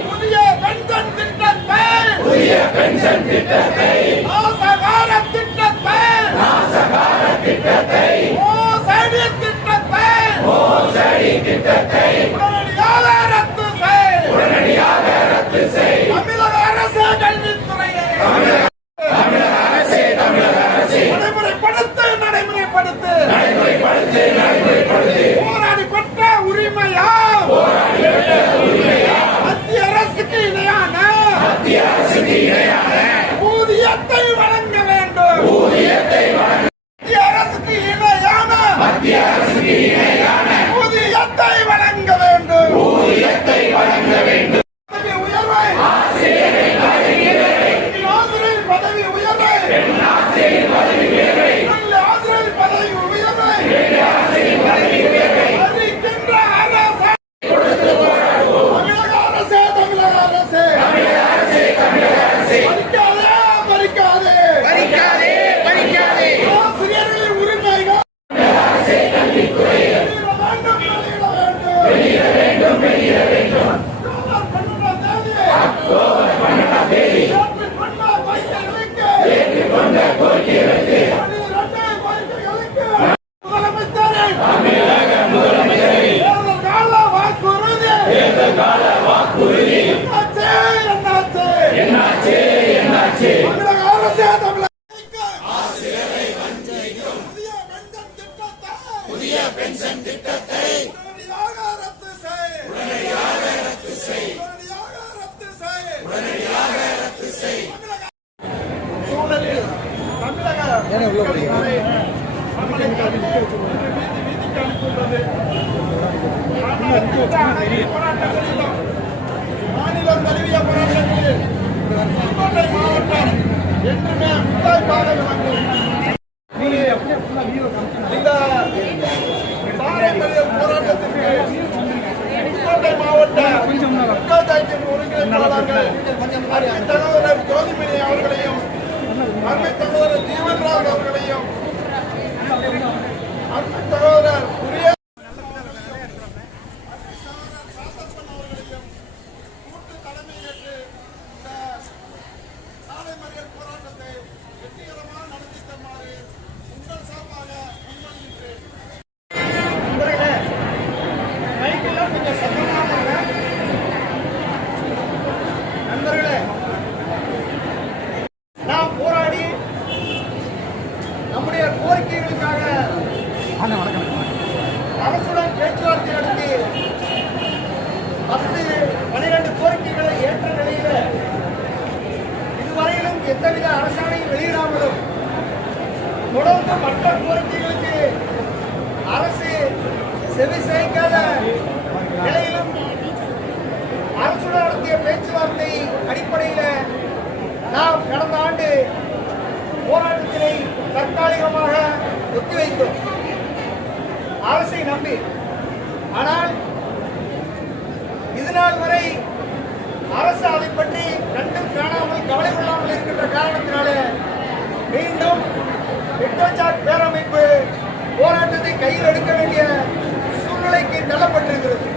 புதிய பென்ஷன் திட்டத்தை புதிய பென்ஷன் திட்டத்தை. நாசகார திட்டத்தை நாசகார திட்டத்தை. மோசடி திட்டத்தை மோசடி திட்டத்தை. உடனடியாக ரத்து செய். உடனடியாக ரத்து செய். தமிழக அரசு கல்வித்துறையை. தமிழக அரசே தமிழக அரசே. நடைமுறைப்படுத்து உயர்வை ஆசிரியர் உடனடியாக ரத்து செய். தமிழக என்றுமே முத்தாய்ப்பாக இந்த பாரம்பரிய போராட்டத்திற்கு புதுக்கோட்டை மாவட்ட நம்முடைய கோரிக்கைகளுக்காக அரசுடன் பேச்சுவார்த்தை நடத்தி பத்து பனிரெண்டு கோரிக்கைகளை ஏற்ற நிலையில இதுவரையிலும் எந்தவித அரசாணையும் வெளியிடாமலும் தொடர்ந்து மற்ற கோரிக்கைகளுக்கு அரசு செவி சாய்க்காத ஒத்திவைத்தோம் அரசை நம்பி. ஆனால் இதுநாள் வரை அரசு அதை பற்றி கண்டும் காணாமல் கவலை கொள்ளாமல் இருக்கின்ற காரணத்தினாலே மீண்டும் குற்றச்சாட் பேரமைப்பு போராட்டத்தை கையில் எடுக்க வேண்டிய சூழ்நிலைக்கு தள்ளப்பட்டிருக்கிறது.